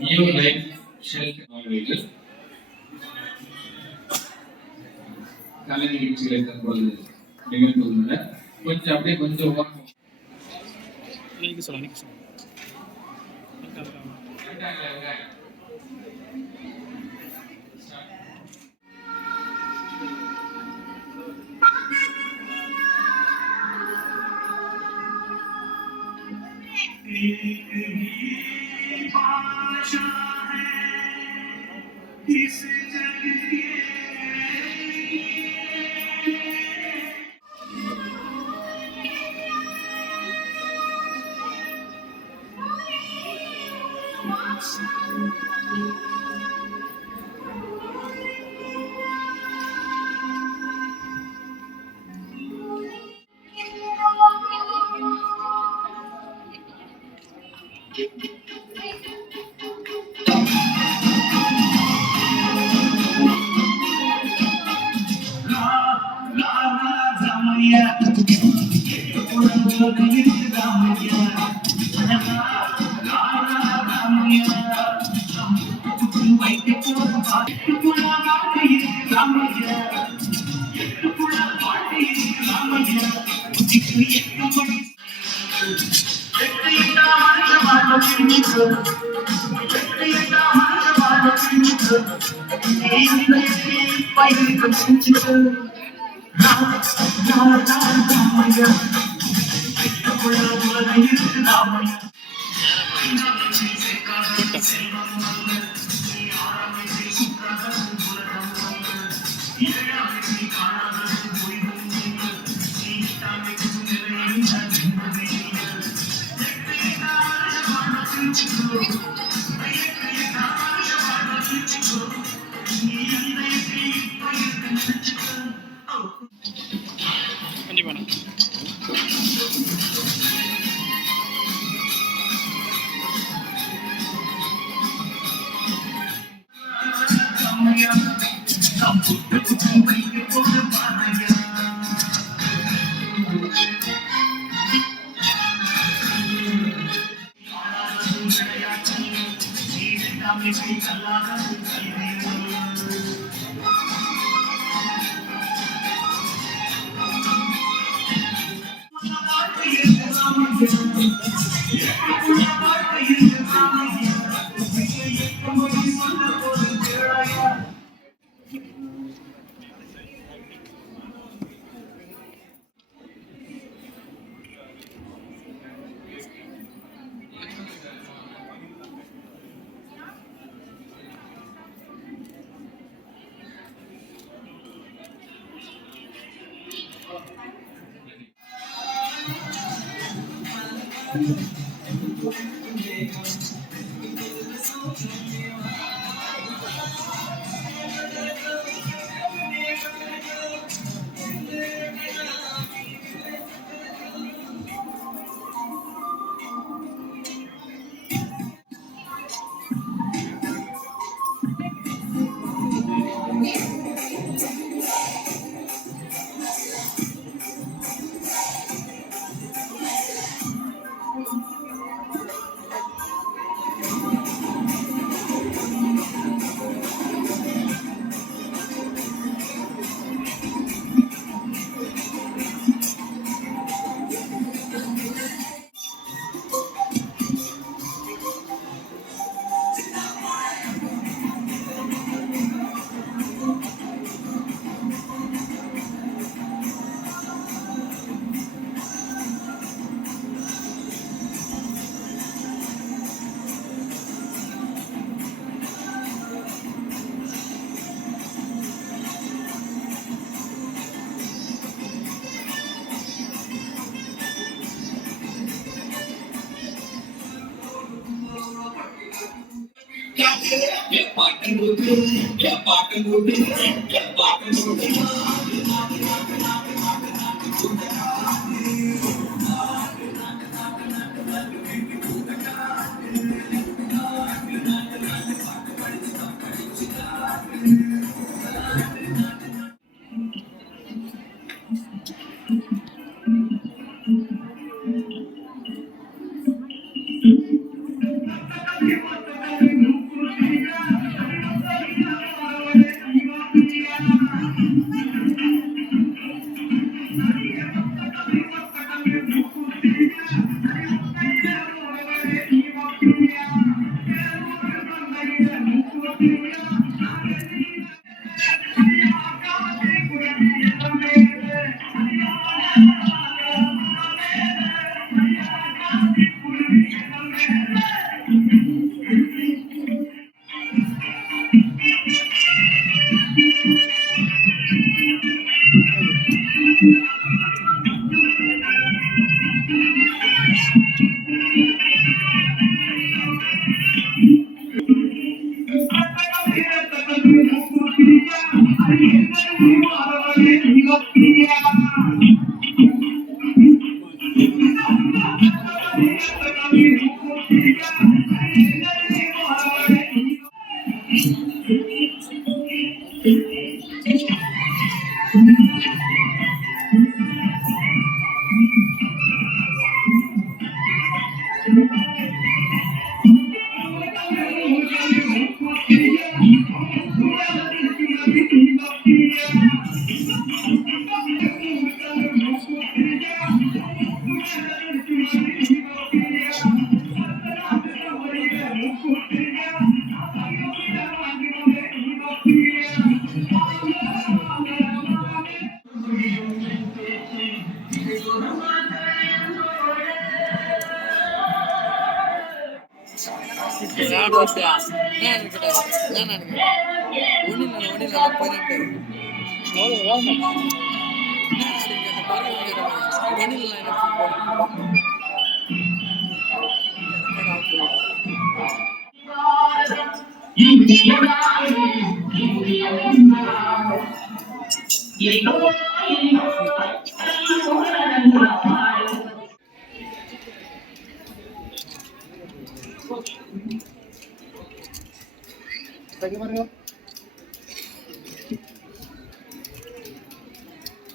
New life shelter கலை நிகழ்ச்சிகளை தற்போது நிகழ்ந்துள்ளன. கொஞ்சம் அப்படியே கொஞ்சம்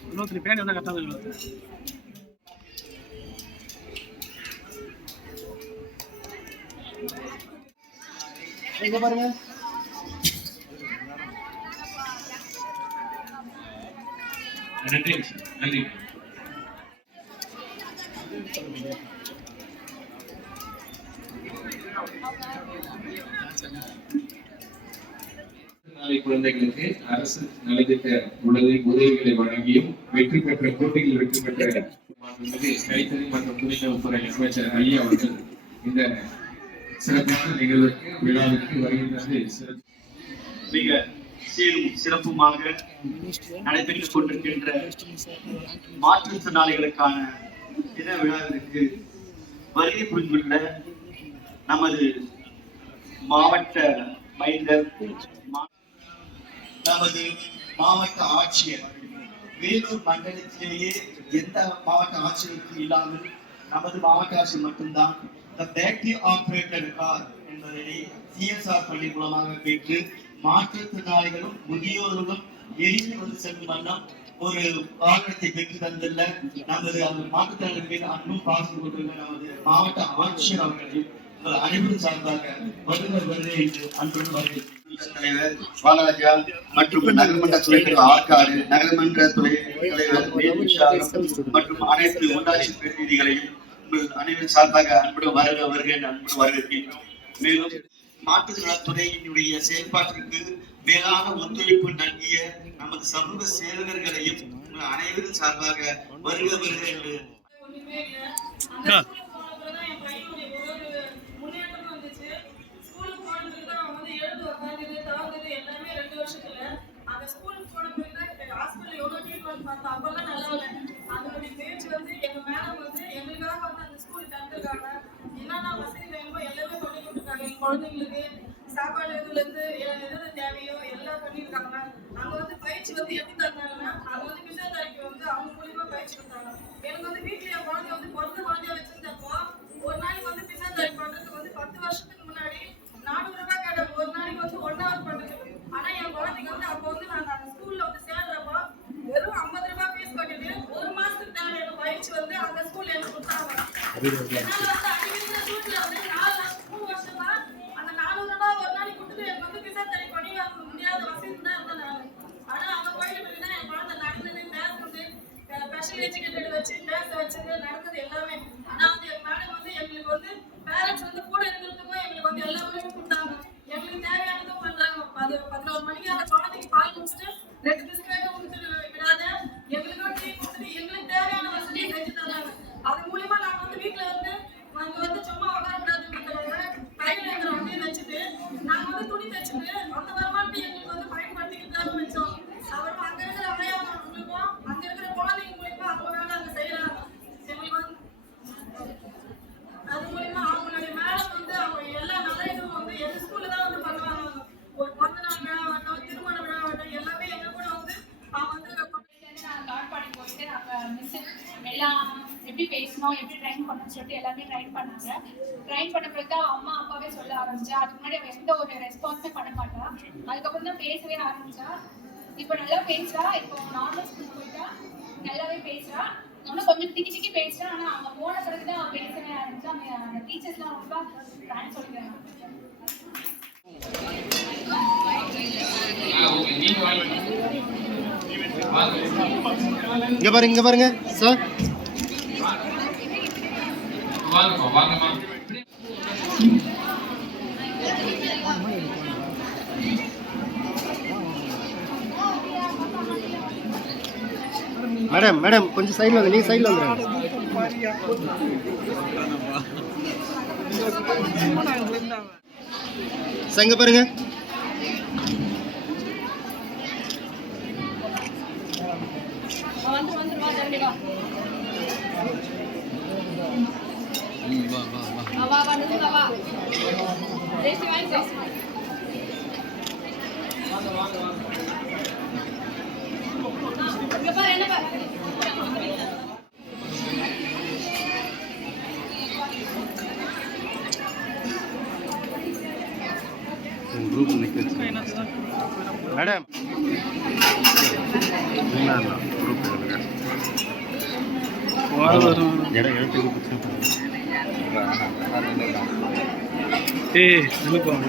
இன்னொருத்தர் பேணி வந்தா கரெக்டாக இருக்கும். பாருங்க நன்றி நன்றி. நாளை குழந்தைகளுக்கு அரசு நலத்திட்ட உதவிகளை வழங்கியும் வெற்றி பெற்ற போட்டியில் வெற்றி பெற்ற கைத்தறி மற்றும் துணிநலத்துறை அமைச்சர் ஐயா அவர்கள் இந்த சிறப்பான நிகழ்வுக்கு விழாவிற்கு வருகின்றது. மிக சீரும் சிறப்புமாக நடைபெற்றுக் கொண்டிருக்கின்ற மாற்றுத்திறனாளிகளுக்கான தின விழாவிற்கு வருகை புரிந்துள்ள நமது மாவட்ட மைந்தர், நமது மாவட்ட ஆட்சியர், வேலூர் மண்டலத்திலேயே எந்த மாவட்ட ஆட்சியருக்கும் இல்லாமல் நமது மாவட்ட ஆட்சியர் மட்டும்தான் பேட்டரி ஆபரேட்டர் கார் என்பதை சிஎஸ்ஆர் பள்ளி மூலமாக பெற்று மாற்றுத்திறனாளிகளும் முதியோர்களும் எளிதில் வந்து செல்லும் வண்ணம் ஒரு வாகனத்தை பெற்று தந்துள்ள நமது அந்த மாற்றுத்திறனாளிகள் அன்பும் பாசம் கொண்டுள்ள நமது மாவட்ட ஆட்சியர் அவர்களையும் அனைவரும் சார்பாக வருகை என்று அன்புடன் வருகை தலைவர் பாலாஜா மற்றும் நகர்மன்ற துறை தலைவர் ஆற்காடு, நகர்மன்ற துறை தலைவர் மற்றும் அனைத்து உள்ளாட்சி பிரதிநிதிகளையும் அனைவரும் சார்பாக அன்புடன் வருகை அன்புடன் வரவேற்கின்றோம். மேலும் மாற்றுத்திறனாளித்துறையினுடைய செயல்பாட்டிற்கு மேலான ஒத்துழைப்பு நல்கிய நமது சமூக சேவகர்களையும் அனைவரும் சார்பாக வருக என்று குழந்தைங்களுக்கு சாப்பாடு இதுலேருந்து எது தேவையோ எல்லாம் பண்ணியிருக்காங்க. அங்கே வந்து பயிற்சி வந்து எப்படி தந்தாங்கன்னா, அங்கே வந்து பிசியோதெரபி வந்து அவங்க மூலியமா பயிற்சி கொடுத்தாங்க. எனக்கு வந்து வீட்டில் என் குழந்தைய வந்து பிறந்த குழந்தைய வச்சிருந்தப்போ ஒரு நாளைக்கு வந்து பிசியோதெரபி பண்ணுறதுக்கு வந்து 10 வருஷத்துக்கு முன்னாடி 400 ரூபாய் கேட்டாங்க. ஒரு நாளைக்கு வந்து 1 ஹவர் பண்ணுறதுக்கு. ஆனால் என் குழந்தைக்கு வந்து அப்போ வந்து நான் அந்த ஸ்கூலில் வந்து சேர்றப்போ வெறும் 50 ரூபாய் ஃபீஸ் கட்டிட்டு 1 மாசத்துக்கு தேவையான பயிற்சி வந்து அந்த ஸ்கூல்ல எனக்கு கொடுத்தாங்க. என்னால வந்து அடிக்கிற சூழ்நிலை வந்து 3 வருஷமா அந்த 400 ரூபாய் ஒரு நாளைக்கு கொடுத்துட்டு எனக்கு வந்து பிசியோதெரபி பண்ணி முடியாத வசதி தான் இருந்தேன் நான். ஆனா அவங்க போயிட்டு பிறகுதான் என் குழந்தை நடந்தது, பேசுறது, ஸ்பெஷல் எஜுகேட்டட் வச்சு பேச வச்சது, நடந்தது எல்லாமே. ஆனா வந்து எங்க மேடம் வந்து எங்களுக்கு வந்து பேரண்ட்ஸ் வந்து கூட இருக்கிறதுக்கும் எங்களுக்கு வந்து எல்லா உதவியும் கொடுத்தாங்க. எங்களுக்கு தேவையானதும் பண்றாங்க. 11 மணிக்கு அந்த குழந்தைக்கு பால் குடிச்சிட்டு 2 பிஸ்கட்டும் கொடுத்துட்டு விடாத எங்களுக்கும் டீ கொடுத்துட்டு எங்களுக்கு தேவையான வசதியை செஞ்சு தராங்க. அது மூலியமா நாங்க வந்து வீட்டுல வந்து நாங்க வந்து சும்மா உட்காரக்கூடாதுன்றதுக்காக கையில இருக்கிற வண்டியை வச்சுட்டு நாங்க வந்து துணி தைச்சிட்டு அந்த வருமானத்தை எங்களுக்கு வந்து பயன்படுத்திக்கிட்டு தான் வச்சோம். அப்புறம் அங்க இருக்கிற விளையாடுறவங்களுக்கும் அங்க இருக்கிற குழந்தைங்க மூலியமா அவங்க வேலை அங்க செய்யறாங்க. எங்களுக்கு வந்து அது மூலியமா அவங்களுடைய மேடம் வந்து அவங்க எல்லா நல்ல இதுவும் வந்து எங்க ஸ்கூல்ல தான் வந்து பண்ணுவாங்க. ஒரு பிறந்த நாள் விழாவாகட்டும், திருமண விழாவாகட்டும் எல்லாமே எங்க கூட வந்து அவங்க வந்து நான் லாட் பண்ணி போயிட்டு நாங்கள் மிஸ் எல்லாம் எப்படி பேசணும் எப்படி ட்ரைன் பண்ணணும்னு சொல்லிட்டு எல்லாமே ட்ரைன் பண்ணாங்க. ட்ரைன் பண்ண பிறகு தான் அம்மா அப்பாவே சொல்ல ஆரம்பிச்சா. அதுக்கு முன்னாடி அவள் எந்த ஒரு ரெஸ்பான்ஸுமே பண்ண மாட்டா. அதுக்கப்புறம் தான் பேசவே ஆரம்பிச்சா. இப்போ நல்லா பேசுறா. இப்போ நார்மல் ஸ்கூல் போயிட்டா நல்லாவே பேசுறா. இன்னும் கொஞ்சம் திக்கி திக்கி பேசுறா. ஆனால் அவங்க போன பிறகு தான் அவள் பேசவே ஆரம்பிச்சா. அந்த டீச்சர்ஸ்லாம் ரொம்ப ட்ரான்ஸ் சொல்லிக்கிறாங்க. இங்க பாருங்க சார். வாங்கம்மா. மேடம் கொஞ்சம் சைடில் வந்து நீங்க சைடில் வந்துடுங்க. சார் இங்க பாருங்க. மேடம்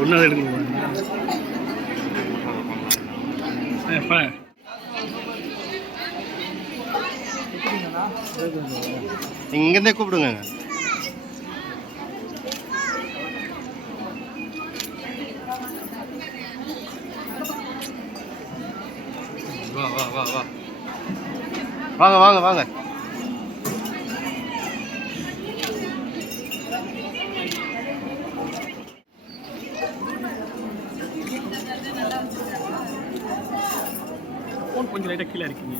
ஒன்றாவது எடுக்கணும். இங்கேருந்தே கூப்பிடுங்க. வாங்க. கொஞ்சம் லைட்டாக கீழே இருக்கீங்க.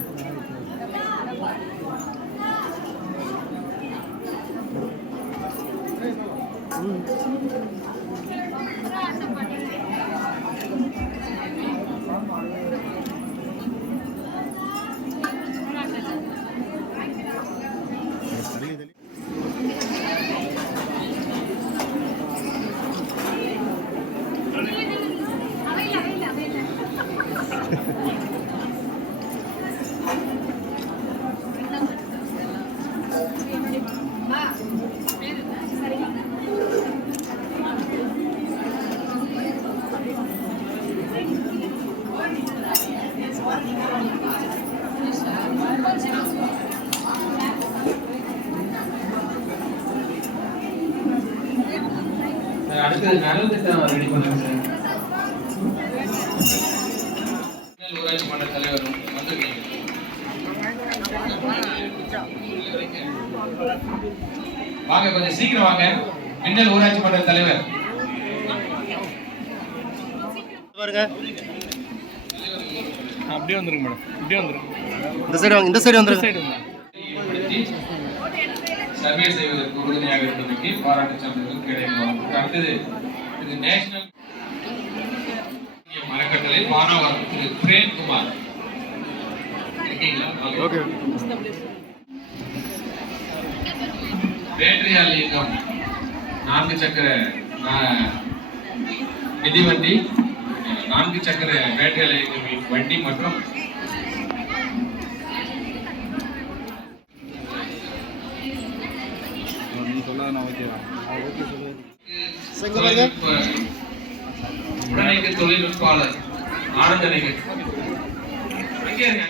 அடுத்தது நலத்திட்டம் ரெடி பண்ணுங்க சார். ஊராட்சி மன்ற தலைவரும் வந்திருக்கீங்க. வாங்க, கொஞ்சம் சீக்கிரம் வாங்க. மின்னல் ஊராட்சி மன்ற தலைவர் பாருங்க. அப்படியே வந்துருங்க மேடம். இப்படியே வந்துருங்க. இந்த சைடு வந்துருங்க. சர்வே செய்வதற்கு உறுதுணையாக இருப்பதற்கு பாராட்டு சான்றிதழ் கிடைக்கும். அடுத்தது இது நேஷனல் அறக்கட்டளை வானாவரம் திரு பிரேம்குமார் இருக்கீங்களா? ஓகே. பேட்டரியாலிங்கம் 4 சக்கர மிதிவண்டி, 4 சக்கர பேட்டரியாலிங்கம் வண்டி மற்றும் உடனடி தொழில்நுட்பாளர் ஆனந்தனைகள் அங்கே இருங்க.